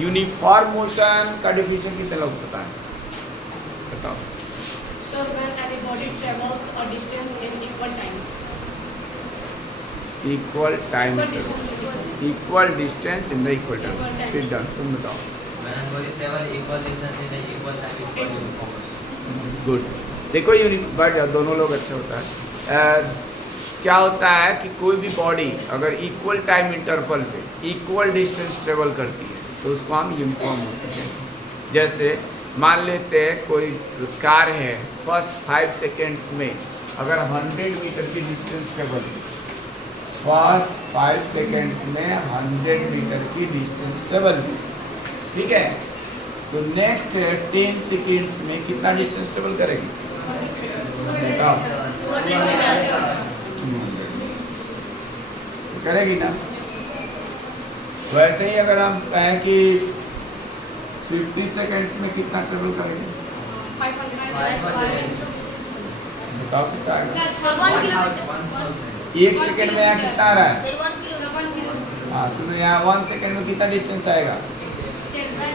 Uniform motion का definition कितने लोग पता है? बताओ। Sir, when anybody travels a distance in equal time. Equal time, Equal distance. Equal distance in the equal time. Equal time. Sit down, तुम बताओ। When anybody travel equal distance in an equal time is called uniform. Good. देखो but दोनों लोग अच्छा होता है। क्या होता है कि कोई भी बॉडी अगर इक्वल टाइम इंटरवल पे इक्वल डिस्टेंस ट्रेवल करती है तो उसको हम यूनिफॉर्म मोशन कहते हैं। जैसे मान लेते हैं कोई कार है, फर्स्ट 5 सेकेंड्स में अगर 100 मीटर की डिस्टेंस ट्रेवल की, फर्स्ट 5 सेकेंड्स में 100 मीटर की डिस्टेंस ट्रेवल की, ठीक है, तो नेक्स्ट 10 सेकेंड्स में कितना डिस्टेंस ट्रेवल करेगी? बताओ। 200 करेगी ना। वैसे ही अगर हम कहें कि 50 सेकेंड्स में कितना ट्रेवल करेंगे? 500. बताओ कितना आएगा? 1 kilometer. 1 सेकेंड में यहाँ कितना आ रहा है? 1 kilometer. हाँ, सुनो, यहाँ 1 सेकेंड में कितना डिस्टेंस आएगा? 10.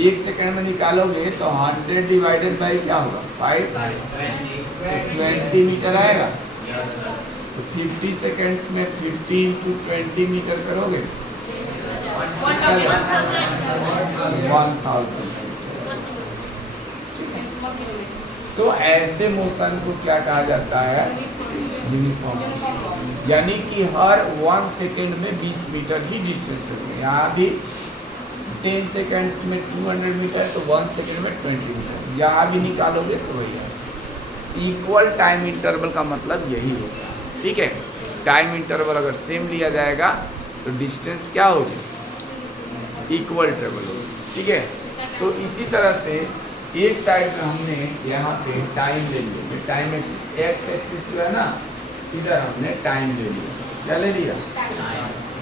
1 सेकेंड में निकालोगे तो 100 डिवाइडेड बाई क्या होगा? 5, 20 मीटर आएगा। तो 50 सेकेंड्स में 50 इंटू 20 मीटर करोगे 1000। तो ऐसे मोशन को क्या कहा जाता है? यूनिफॉर्म। यानी कि हर 1 सेकेंड में 20 मीटर ही डिस्टेंस है। यहाँ भी 10 सेकेंड्स में 200 मीटर, तो 1 सेकेंड में 20 मीटर। यहाँ भी निकालोगे तो वही है। इक्वल टाइम इंटरवल का मतलब यही होगा, ठीक है। टाइम इंटरवल अगर सेम लिया जाएगा तो डिस्टेंस क्या होगी? इक्वल ट्रेवल होगी, ठीक है। तो इसी तरह से एक साइड में हमने यहाँ पे टाइम ले लिया, टाइम एक्सिस, एक्स एक्सिस जो है ना, इधर हमने टाइम ले लिया। क्या ले लिया?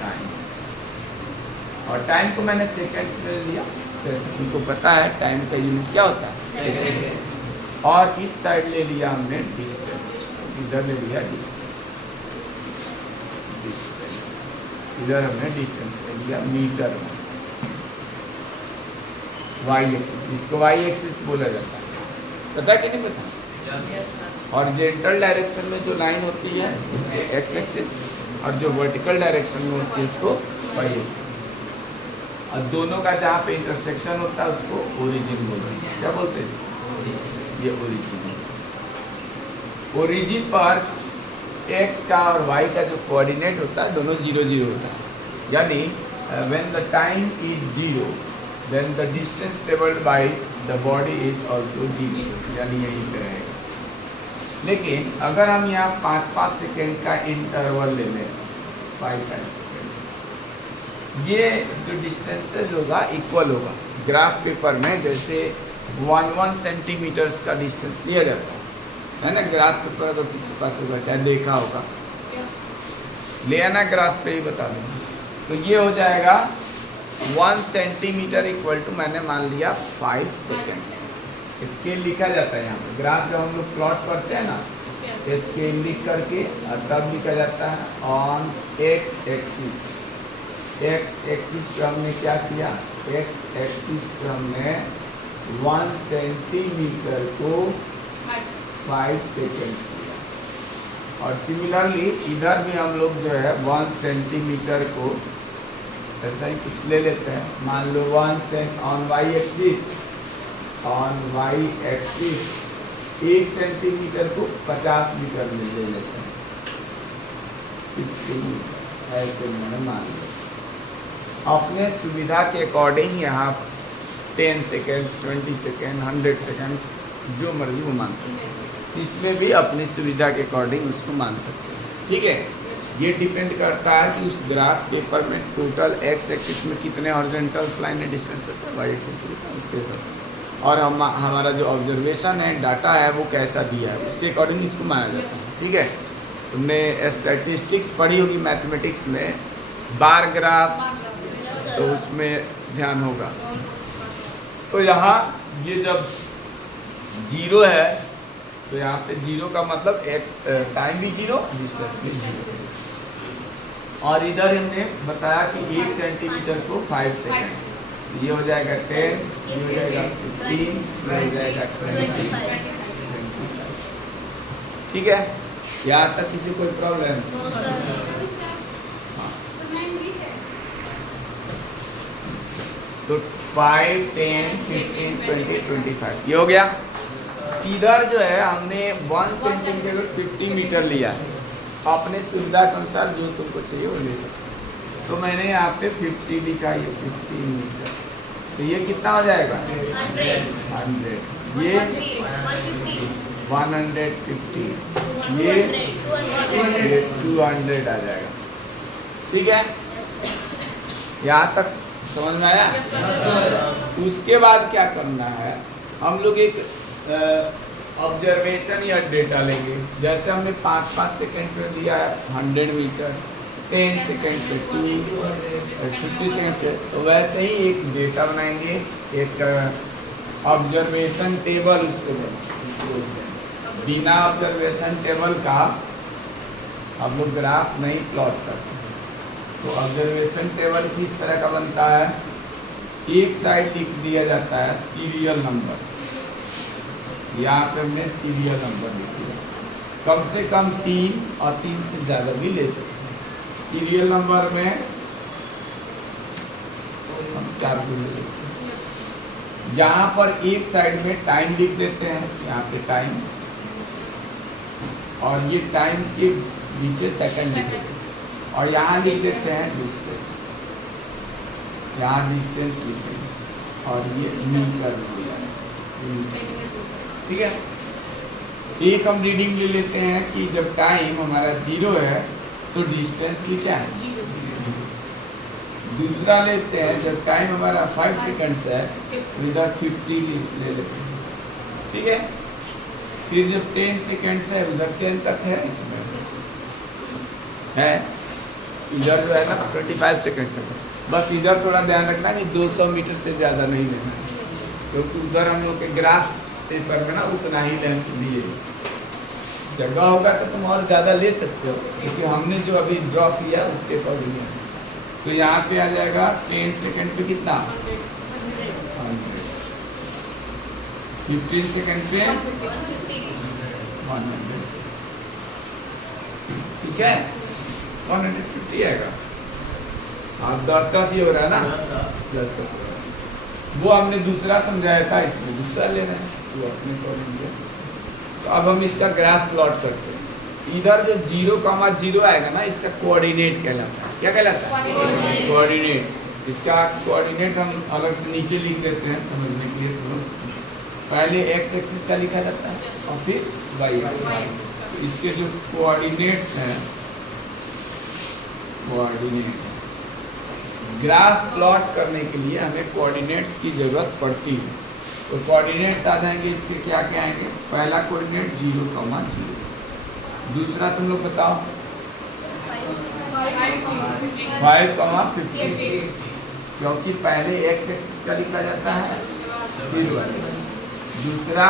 टाइम। और टाइम को मैंने सेकेंड्स में ले लिया, जैसे तुमको पता है टाइम का यूनिट क्या होता है? सेकेंड। और इस साइड ले लिया हमने डिस्टेंस, इधर ले लिया डिस्टेंस, इधर हमने डिस्टेंस ले लिया मीटर में। वाई एक्सिस, इसको वाई एक्सिस बोला जाता है, पता है कि नहीं पता? हॉरिजॉन्टल डायरेक्शन में जो लाइन होती है उसको एक्स एक्सिस, और जो वर्टिकल डायरेक्शन में होती है उसको वाई एक्सिस। और दोनों का जहाँ पे इंटरसेक्शन होता है उसको ओरिजिन बोलते हैं। क्या बोलते हैं इसको? ये ओरिजिन। ओरिजिन पर एक्स का और वाई का जो कोऑर्डिनेट होता है दोनों 0 0 होता है। यानी when the time is 0 then the distance traveled by the body is also 0, यानी यही पे रहेगा। लेकिन अगर हम यहाँ 5-5 सेकेंड का इंटरवल ले लें, 5 सेकेंड्स, ये जो डिस्टेंसेज होगा इक्वल होगा। ग्राफ पेपर में जैसे 1-1 सेंटीमीटर्स का डिस्टेंस लिया जाता है ना। ग्राफ पेपर अगर किसी पास होगा, चाहे देखा होगा, ले आना ग्राफ पे ही बता देंगे। तो ये हो जाएगा 1 सेंटीमीटर इक्वल टू, मैंने मान लिया 5 सेकेंड्स। स्केल लिखा जाता है यहाँ पे। ग्राफ जब हम लोग प्लॉट करते हैं ना, स्केल लिख करके और तब लिखा जाता है on x axis. X axis पे हमने क्या किया? एक्स एक्सिस पे हमने 1 सेंटीमीटर को 5 सेकेंड्स लिया। और सिमिलरली इधर भी हम लोग जो है 1 सेंटीमीटर को ऐसा ही कुछ ले लेते हैं। मान लो 1 cent on Y axis, on Y axis 1 centimetre को 50 मीटर में ले लेते हैं, 50 मीटर ऐसे मैंने मान लिया। अपने सुविधा के अकॉर्डिंग यहाँ 10 सेकेंड्स, 20 सेकेंड, 100 सेकेंड जो मर्जी वो मान सकते हैं। इसमें भी अपनी सुविधा के अकॉर्डिंग उसको मान सकते हैं, ठीक है। ये डिपेंड करता है कि उस ग्राफ पेपर में टोटल एक्स एक्सिस में कितने हॉरिजॉन्टल लाइन है, डिस्टेंसेस है, वाई एक्सिस पे कितना, उसके हिसाब से। और हमारा जो ऑब्जर्वेशन है, डाटा है, वो कैसा दिया है उसके अकॉर्डिंग इसको माना जाता है, ठीक है। तुमने स्टैटिस्टिक्स पढ़ी होगी मैथमेटिक्स में, बार ग्राफ, तो उसमें ध्यान होगा। तो यहाँ ये जब 0 है तो यहाँ पे 0 का मतलब एक्स टाइम भी 0, डिस्टेंस भी 0। और इधर हमने बताया कि 1 सेंटीमीटर को 5 सेकेंड, ये हो जाएगा 10, ये हो जाएगा 15, ये हो जाएगा 20। ठीक है, यहाँ तक किसी कोई प्रॉब्लम? तो 5, 10, 15, 20, 25 ये हो गया। इधर जो है हमने 1 सेंटीमीटर 50 मीटर लिया है, अपने सुविधा के अनुसार जो तुमको चाहिए वो ले सकते हो। तो मैंने यहाँ पे 50 लिखा, ये 15 मीटर, तो ये कितना हो जाएगा? 100। ये 150, ये 200 आ जाएगा। ठीक है, यहाँ तक समझ में आया? उसके बाद क्या करना है, हम लोग एक ऑब्जर्वेशन या डेटा लेंगे। जैसे हमने 5-5 सेकेंड पे दिया है 100 मीटर, 10 सेकेंड पे 2, 50 सेकेंड पे, तो वैसे ही एक डेटा बनाएंगे, एक ऑब्जर्वेशन टेबल। उसको बिना ऑब्जर्वेशन टेबल का हम लोग ग्राफ नहीं प्लॉट करते। तो ऑब्जर्वेशन टेबल किस तरह का बनता है, एक साइड लिख दिया जाता है सीरियल नंबर, यहाँ पे हमने सीरियल नंबर लिख दिया, कम से कम 3 और 3 से ज़्यादा भी ले सकते हैं। सीरियल नंबर में हम 4 भी ले लेते हैं। यहाँ पर एक साइड में टाइम लिख देते हैं, यहाँ पे टाइम, और ये टाइम के नीचे सेकंड लिख देते हैं, और यहाँ लिख देते हैं डिस्टेंस, यहाँ डिस्टेंस लिखेंगे, और ये मीटर लिया। ठीक है, एक हम रीडिंग ले लेते हैं कि जब टाइम हमारा 0 है तो डिस्टेंस की क्या है? 0। दूसरा लेते हैं जब टाइम हमारा 5 सेकंड्स है तो इधर 50 ले लेते हैं। ठीक है, फिर जब 10 सेकंड्स है उधर 10 तक है, इसमें है इधर जो है ना 25 सेकंड तक है। बस इधर थोड़ा ध्यान रखना कि 200 मीटर से ज़्यादा नहीं लेना है, क्योंकि उधर हम लोग के ग्राफ पेपर में ना उतना ही लेंथ लिए। जगह होगा तो तुम और ज़्यादा ले सकते हो, क्योंकि हमने जो अभी ड्रॉ किया उसके अकॉर्डिंग है। तो यहाँ पे आ जाएगा 10 सेकंड पे कितना? 100। 15 सेकंड पे 100। ठीक है, 150 आएगा। अब 10-10 ये हो रहा है ना, 10-10 हो रहा है। वो हमने दूसरा समझाया था, इसमें दूसरा लेना है, तो अपने तो अब हम इसका ग्राफ प्लॉट करते हैं। इधर जो 0,0 आएगा ना, इसका कोऑर्डिनेट कहलाता है। क्या कहलाता है? कोऑर्डिनेट। इसका कोऑर्डिनेट हम अलग से नीचे लिख देते हैं समझने के लिए। तो पहले x एक्सिस का लिखा जाता है और फिर y एक्सिस। इसके जो कोऑर्डिनेट्स हैं, कोऑर्डिनेट्स ग्राफ प्लॉट करने के लिए हमें कोऑर्डिनेट्स की ज़रूरत पड़ती है। तो कोऑर्डिनेट्स आ जाएंगे, इसके क्या क्या आएंगे? पहला कोऑर्डिनेट 0,0, दूसरा तुम लोग बताओ 5,50, क्योंकि पहले x एक्सिस का लिखा जाता है, फिर y, दूसरा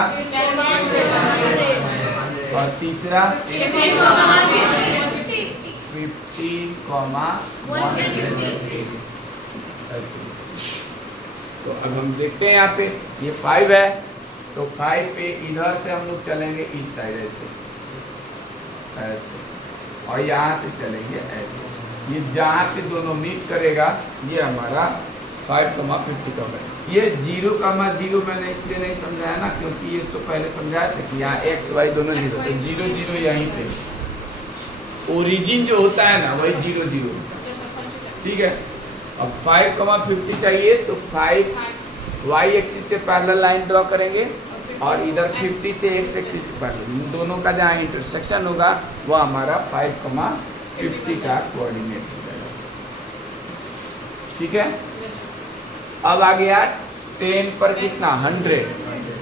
और तीसरा 15,150 ऐसे। तो अब हम देखते हैं यहाँ पे ये 5 है, तो 5 पे इधर से हम लोग चलेंगे इस साइड ऐसे ऐसे, और यहाँ से चलेंगे ऐसे। ये जहाँ पे दोनों मीट करेगा ये हमारा 5,50 का है। ये 0,0 मैंने इसलिए नहीं समझाया ना, क्योंकि ये तो पहले समझाया था कि यहाँ x y दोनों 0, तो 0 0 यहीं पे ओरिजिन जो होता है ना वही 0 0। ठीक है, अब 5,50 चाहिए तो 5 y एक्सिस से पैरेलल लाइन ड्रॉ करेंगे, और इधर 50 से x एक्सिस के पैरेलल, इन दोनों का जहाँ इंटरसेक्शन होगा वो हमारा 5,50 का कोऑर्डिनेट हो जाएगा। ठीक है, अब आ गया 10 पर कितना? 100,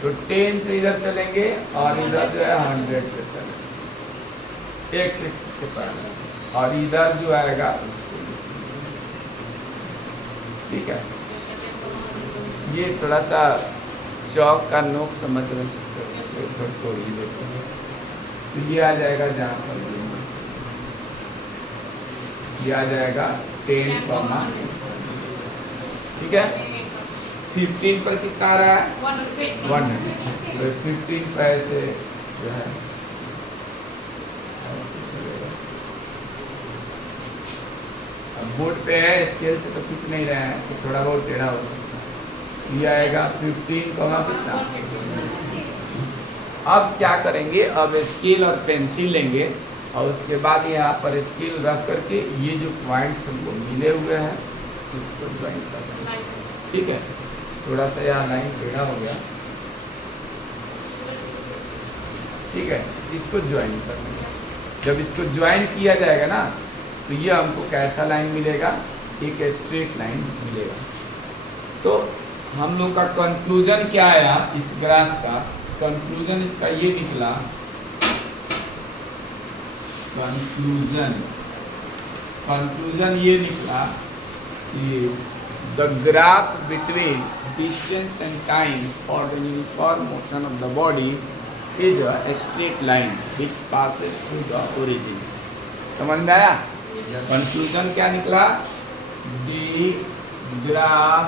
तो 10 से इधर चलेंगे और इधर जो है 100 से चलेंगे x एक्सिस के पैरेलल, और इधर जो आएगा उसको। ठीक है, ये थोड़ा सा चौक का नोक समझ रहे सकते हो, तोड़ ही देते हैं। तो ये आ जाएगा जहाँ पर ये आ जाएगा 10, ठीक है। 15 पर कितना आ रहा है? 150. 100. तो 15 पैसे जो है अब बोर्ड पे है, स्केल से तो खींच नहीं रहे हैं तो थोड़ा बहुत टेढ़ा हो सकता है। ये आएगा 15 कमा कितना? 150. अब क्या करेंगे, अब स्केल और पेंसिल लेंगे और उसके बाद यहाँ पर स्केल रख करके ये जो पॉइंट्स हमको मिले हुए हैं इसको ज्वाइन कर देंगे। ठीक है, थोड़ा सा यहाँ लाइन टेढ़ा हो गया, ठीक है, इसको ज्वाइन कर देंगे। जब इसको ज्वाइन किया जाएगा ना तो ये हमको कैसा लाइन मिलेगा? एक स्ट्रेट लाइन मिलेगा। तो हम लोग का कंक्लूजन क्या आया इस ग्राफ का? कंक्लूजन इसका ये निकला, कंक्लूजन ये निकला कि the graph between distance and time for the uniform motion of the body is a straight line which passes through the origin. समझ में आया? कंक्लूजन क्या निकला? द ग्राफ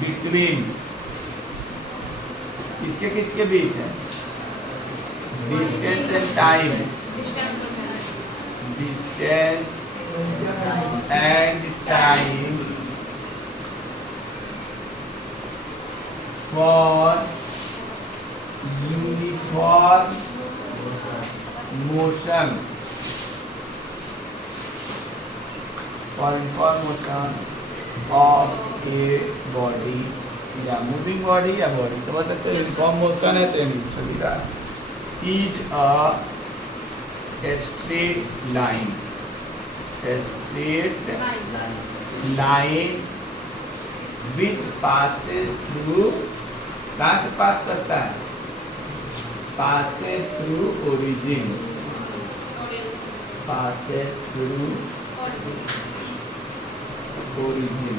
बिटवीन किसके किसके बीच है? Distance and time, distance and time for uniform motion, for uniform motion of a body या moving body या बॉडी, समझ सकते हो? यूनिफॉर्म मोशन है तो चल रहा है। Is a straight line, straight line which passes through, कहाँ से पास करता है? passes through origin, passes through origin।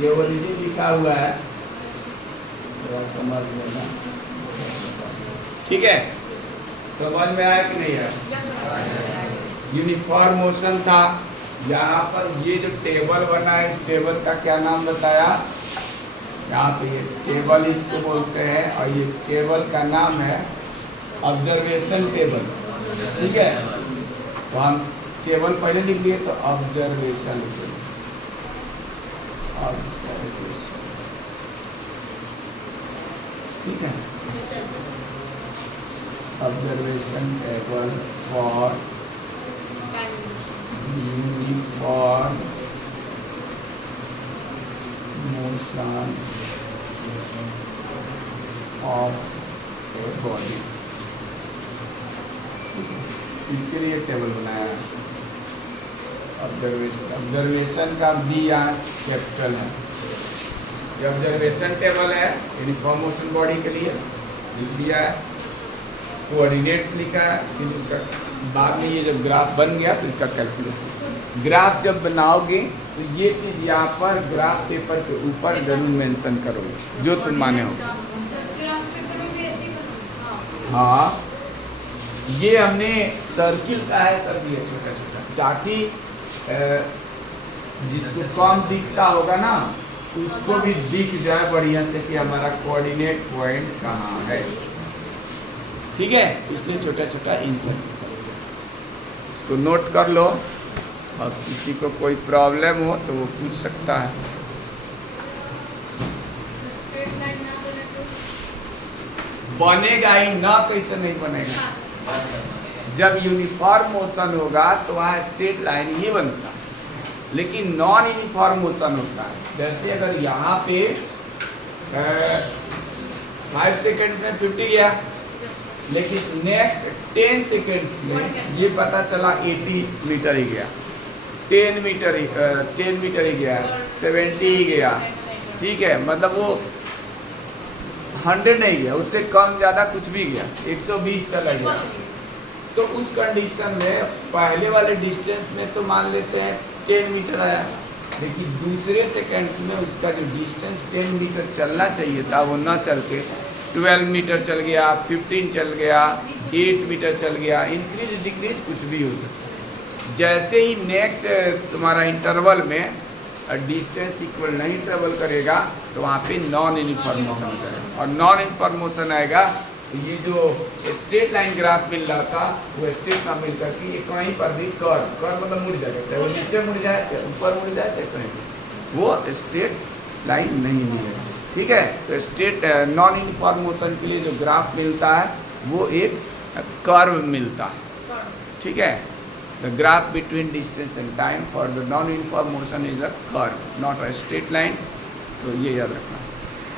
ये origin लिखा हुआ है, थोड़ा समझ लेना, ठीक है? समझ में आया कि नहीं आया? यूनिफॉर्म मोशन था। यहाँ पर ये जो टेबल बना है इस टेबल का क्या नाम बताया? यहाँ पे ये टेबल इसको बोलते हैं और ये टेबल का नाम है ऑब्जर्वेशन टेबल। ठीक है, तो हम टेबल पहले लिख लिए तो ऑब्जर्वेशन लिख लिए, ऑब्जर्वेशन, ठीक है? Observation table for uniform motion of a body, इसके लिए टेबल बनाया है ऑब्जर्वेशन। ऑब्जर्वेशन का बी यहाँ कैपिटल है, ये ऑब्जर्वेशन टेबल है यूनिफॉर्म मोशन बॉडी के लिए लिख दिया है, कोऑर्डिनेट्स लिखा है, फिर उसका बाद में ये जब ग्राफ बन गया तो इसका कैलकुलेशन। ग्राफ जब बनाओगे तो ये चीज़ यहाँ पर ग्राफ पेपर के ऊपर जरूर मेंशन करोगे जो तुम माने हो। हाँ, ये हमने सर्किल का है कर दिया छोटा छोटा, ताकि जिसको कम दिखता होगा ना उसको भी दिख जाए बढ़िया से कि हमारा कोऑर्डिनेट पॉइंट कहाँ है। ठीक है, इसलिए छोटा छोटा इंसर्ट, इसको नोट कर लो और किसी को कोई प्रॉब्लम हो तो वो पूछ सकता है। बनेगा ही ना, कैसे नहीं बनेगा? जब यूनिफॉर्म मोशन होगा तो वहाँ स्ट्रेट लाइन ही बनता है, लेकिन नॉन यूनिफॉर्म मोशन होता है। जैसे अगर यहाँ पे 5 सेकेंड्स में 50 गया, लेकिन नेक्स्ट 10 सेकेंड्स में ये पता चला 80 मीटर ही गया, 10 मीटर ही गया, 70 ही गया। ठीक है, मतलब वो 100 नहीं गया, उससे कम ज़्यादा कुछ भी गया, 120 चला गया, तो उस कंडीशन में पहले वाले डिस्टेंस में तो मान लेते हैं 10 मीटर आया, लेकिन दूसरे सेकेंड्स में उसका जो डिस्टेंस 10 मीटर चलना चाहिए था वो ना चल के 12 मीटर चल गया, 15 चल गया, 8 मीटर चल गया। इंक्रीज डिक्रीज कुछ भी हो सकता है। जैसे ही नेक्स्ट तुम्हारा इंटरवल में डिस्टेंस इक्वल नहीं ट्रेवल करेगा तो वहाँ पे नॉन यूनिफॉर्म मोशन हो जाएगा, और नॉन यूनिफॉर्म मोशन आएगा तो ये जो स्ट्रेट लाइन ग्राफ मिल रहा था वो स्ट्रेट ना मिल करके ये कहीं पर भी कर्व मतलब मुड़ जाएगा, चाहे वो नीचे मुड़ जाए, चाहे ऊपर मुड़ जाए, चाहे कहीं भी, वो स्ट्रेट लाइन नहीं मिलेगा। ठीक है, तो स्ट्रेट नॉन यूनिफॉर्म मोशन के लिए जो ग्राफ मिलता है वो एक कर्व मिलता है। ठीक है, the graph between distance and time for the non uniform motion is a curve, not a straight line. तो ये याद रखना।